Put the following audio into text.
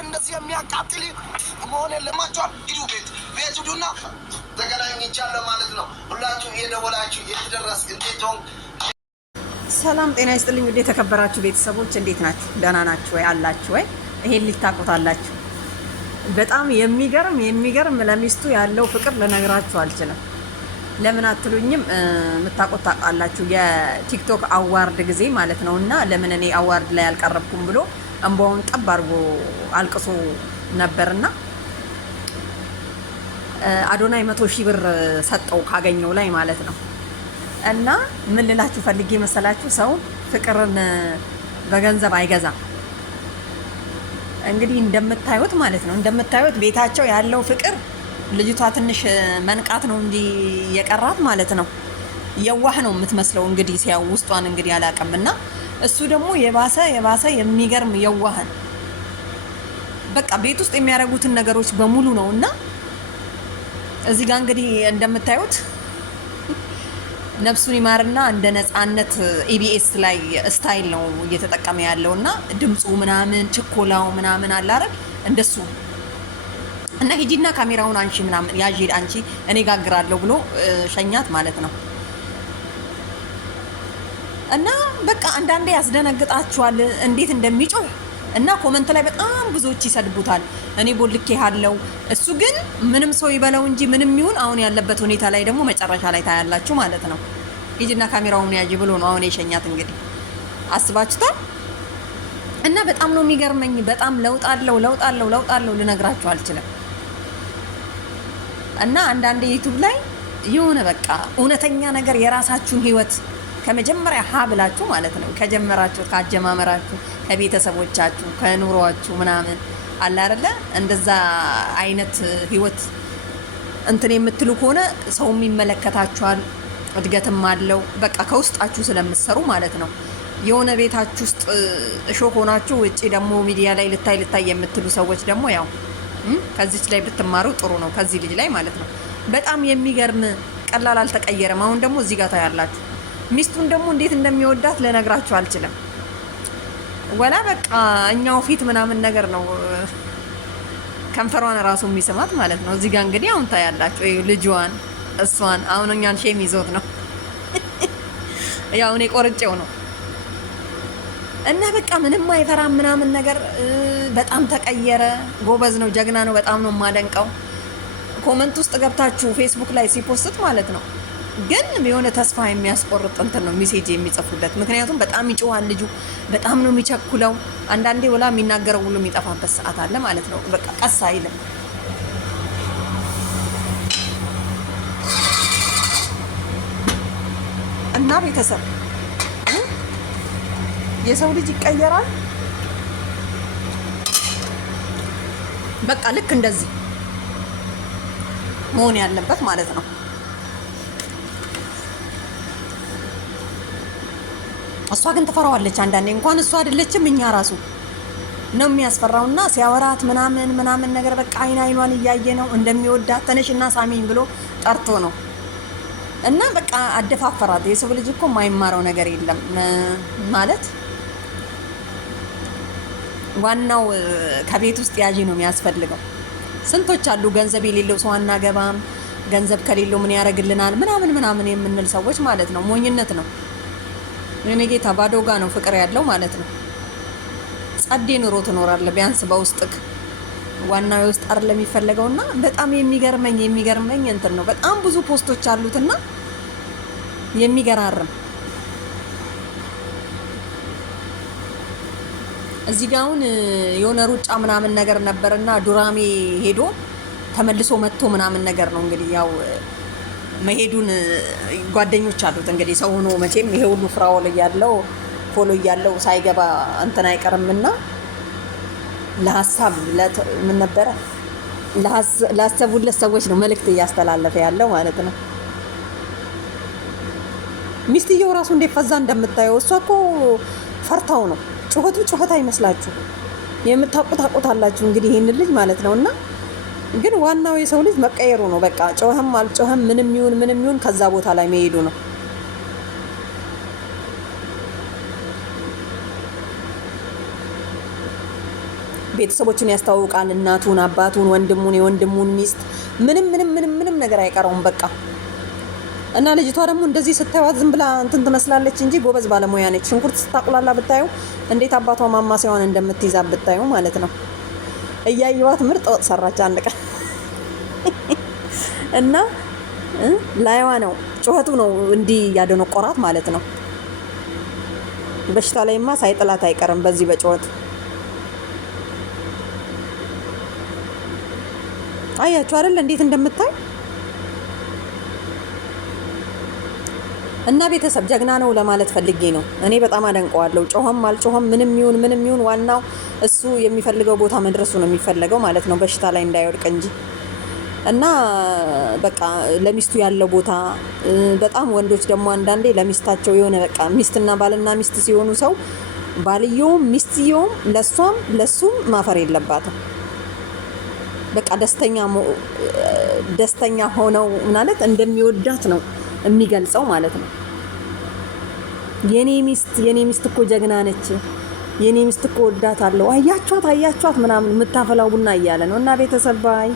እንደዚህ የሚያቃጥል መሆን የለማቸዋል። ሂዱ ቤት ሂዱና ተገናኝቻለሁ ማለት ነው። ሁላችሁ እየደወላችሁ የትደረስ እንዴት ሆንክ? ሰላም ጤና ይስጥልኝ። ውድ የተከበራችሁ ቤተሰቦች እንዴት ናችሁ? ደህና ናችሁ ወይ? አላችሁ ወይ? ይሄን ልታቆታላችሁ። በጣም የሚገርም ለሚስቱ ያለው ፍቅር ልነግራችሁ አልችልም። ለምን አትሉኝም? የምታቆት ታውቃላችሁ። የቲክቶክ አዋርድ ጊዜ ማለት ነው። እና ለምን እኔ አዋርድ ላይ አልቀረብኩም ብሎ እንባውን ጠብ አድርጎ አልቅሶ ነበርና አዶናይ 100,000 ብር ሰጠው ካገኘው ላይ ማለት ነው። እና ምን ልላችሁ ፈልጌ መሰላችሁ? ሰው ፍቅርን በገንዘብ አይገዛም። እንግዲህ እንደምታዩት ማለት ነው፣ እንደምታዩት ቤታቸው ያለው ፍቅር ልጅቷ ትንሽ መንቃት ነው እንጂ የቀራት ማለት ነው። የዋህ ነው የምትመስለው እንግዲህ ሲያው ውስጧን እንግዲህ አላውቅም። እና እሱ ደግሞ የባሰ የሚገርም የዋህን በቃ ቤት ውስጥ የሚያደርጉትን ነገሮች በሙሉ ነው። እና እዚህ ጋር እንግዲህ እንደምታዩት ነፍሱን ይማርና እንደ ነፃነት ኢቢኤስ ላይ ስታይል ነው እየተጠቀመ ያለው እና ድምፁ ምናምን ችኮላው ምናምን አለ አይደል እንደሱ። እና ሂጂና ካሜራውን አንቺ ምናምን ያዥ አንቺ እኔ ጋግራለሁ ብሎ ሸኛት ማለት ነው። እና በቃ አንዳንዴ ያስደነግጣችኋል እንዴት እንደሚጮህ። እና ኮመንት ላይ በጣም ብዙዎች ይሰድቡታል። እኔ ቦልኬ ያለው እሱ ግን ምንም ሰው ይበለው እንጂ ምንም ይሁን አሁን ያለበት ሁኔታ ላይ ደግሞ መጨረሻ ላይ ታያላችሁ ማለት ነው። ሂጂና ካሜራውን ያዥ ብሎ ነው አሁን የሸኛት። እንግዲህ አስባችሁታል። እና በጣም ነው የሚገርመኝ። በጣም ለውጥ አለው ልነግራችሁ አልችልም። እና አንዳንዴ ዩቲዩብ ላይ የሆነ በቃ እውነተኛ ነገር የራሳችሁን ህይወት ከመጀመሪያ ሀ ብላችሁ ማለት ነው ከጀመራችሁ ካጀማመራችሁ ከቤተሰቦቻችሁ ከኑሯችሁ ምናምን አለ አይደለ እንደዛ አይነት ህይወት እንትን የምትሉ ከሆነ ሰውም ይመለከታችኋል፣ እድገትም አለው። በቃ ከውስጣችሁ ስለምትሰሩ ማለት ነው። የሆነ ቤታችሁ ውስጥ እሾክ ሆናችሁ ውጪ ደግሞ ሚዲያ ላይ ልታይ የምትሉ ሰዎች ደግሞ ያው ከዚች ላይ ብትማሩ ጥሩ ነው፣ ከዚህ ልጅ ላይ ማለት ነው። በጣም የሚገርም ቀላል አልተቀየረም። አሁን ደግሞ እዚህ ጋር ታያላችሁ። ሚስቱን ደግሞ እንዴት እንደሚወዳት ልነግራችሁ አልችልም። ወላ በቃ እኛው ፊት ምናምን ነገር ነው ከንፈሯን ራሱ የሚስማት ማለት ነው። እዚህ ጋር እንግዲህ አሁን ታያላችሁ ልጇን እሷን። አሁን እኛን ሼም ይዞት ነው ያው እኔ ቆርጬው ነው። እና በቃ ምንም አይፈራም ምናምን ነገር በጣም ተቀየረ። ጎበዝ ነው፣ ጀግና ነው። በጣም ነው የማደንቀው። ኮመንት ውስጥ ገብታችሁ ፌስቡክ ላይ ሲፖስት ማለት ነው ግን የሆነ ተስፋ የሚያስቆርጥ እንትን ነው ሜሴጅ የሚጽፉለት። ምክንያቱም በጣም ይጮሃል ልጁ፣ በጣም ነው የሚቸኩለው። አንዳንዴ ወላ የሚናገረው ሁሉ የሚጠፋበት ሰዓት አለ ማለት ነው። በቃ ቀስ አይልም። እና ቤተሰብ የሰው ልጅ ይቀየራል። በቃ ልክ እንደዚህ መሆን ያለበት ማለት ነው። እሷ ግን ትፈራዋለች አንዳንዴ። እንኳን እሷ አይደለችም እኛ ራሱ ነው የሚያስፈራውና ሲያወራት ምናምን ነገር በቃ አይኗን እያየ ነው እንደሚወዳት። ተነሽና ሳሚኝ ብሎ ጠርቶ ነው። እና በቃ አደፋፈራት። የሰው ልጅ እኮ የማይማረው ነገር የለም ማለት ዋናው ከቤት ውስጥ ያዢ ነው የሚያስፈልገው። ስንቶች አሉ ገንዘብ የሌለው ሰው አናገባም፣ ገንዘብ ከሌለው ምን ያደርግልናል ምናምን የምንል ሰዎች ማለት ነው። ሞኝነት ነው። እኔ ጌታ ባዶ ጋ ነው ፍቅር ያለው ማለት ነው። ጸዴ ኑሮ ትኖራለህ ቢያንስ በውስጥክ። ዋናው የውስጥ አይደለም የሚፈልገውና በጣም የሚገርመኝ እንትን ነው። በጣም ብዙ ፖስቶች አሉትና የሚገራርም እዚህ ጋር አሁን የሆነ ሩጫ ምናምን ነገር ነበርና ዱራሜ ሄዶ ተመልሶ መጥቶ ምናምን ነገር ነው እንግዲህ ያው መሄዱን ጓደኞች አሉት እንግዲህ ሰው ሆኖ መቼም ይሄ ሁሉ ፍራውል እያለው ፎሎ እያለው ሳይገባ እንትን አይቀርምና ለሐሳብ ምን ነበረ ላሰቡለት ሰዎች ነው መልእክት እያስተላለፈ ያለው ማለት ነው። ሚስትየው ራሱ እንዴት ፈዛ እንደምታየው። እሷ እኮ ፈርታው ነው። ጩኸቱ ጩኸት አይመስላችሁ? የምታውቁታላችሁ እንግዲህ ይሄን ልጅ ማለት ነውና ግን ዋናው የሰው ልጅ መቀየሩ ነው። በቃ ጮህም አልጮህም ምንም ይሁን ከዛ ቦታ ላይ መሄዱ ነው። ቤተሰቦቹን ያስተዋውቃል፣ እናቱን፣ አባቱን፣ ወንድሙን፣ የወንድሙን ሚስት ምንም ነገር አይቀረውም በቃ። እና ልጅቷ ደግሞ እንደዚህ ስታዩት ዝም ብላ እንትን ትመስላለች እንጂ ጎበዝ ባለሙያ ነች። ሽንኩርት ስታቁላላ ብታዩ እንዴት አባቷ ማማሰያዋን እንደምትይዛ ብታዩ ማለት ነው። እያየዋት ምርጥ ወጥ ሰራች አንድ ቀን እና ላይዋ ነው ጩኸቱ ነው እንዲህ ያደነቆራት ማለት ነው። በሽታ ላይማ ሳይጥላት አይቀርም በዚህ በጩኸቱ። አያችሁ አይደል እንዴት እንደምታይ። እና ቤተሰብ ጀግና ነው ለማለት ፈልጌ ነው። እኔ በጣም አደንቀዋለሁ። ጮኸም አልጮኸም ምንም ይሁን ዋናው እሱ የሚፈልገው ቦታ መድረሱ ነው የሚፈለገው ማለት ነው፣ በሽታ ላይ እንዳይወድቅ እንጂ። እና በቃ ለሚስቱ ያለው ቦታ በጣም ወንዶች ደግሞ አንዳንዴ ለሚስታቸው የሆነ በቃ ሚስትና ባልና ሚስት ሲሆኑ ሰው ባልየውም ሚስትየውም ለሱም ማፈር የለባትም። በቃ ደስተኛ ሆነው ማለት እንደሚወዳት ነው የሚገልጸው ማለት ነው። የኔ ሚስት እኮ ጀግና ነች፣ የኔ ሚስት እኮ ወዳታለሁ፣ አያችኋት ምናምን የምታፈላው ቡና እያለ ነው። እና ቤተሰብ ባይ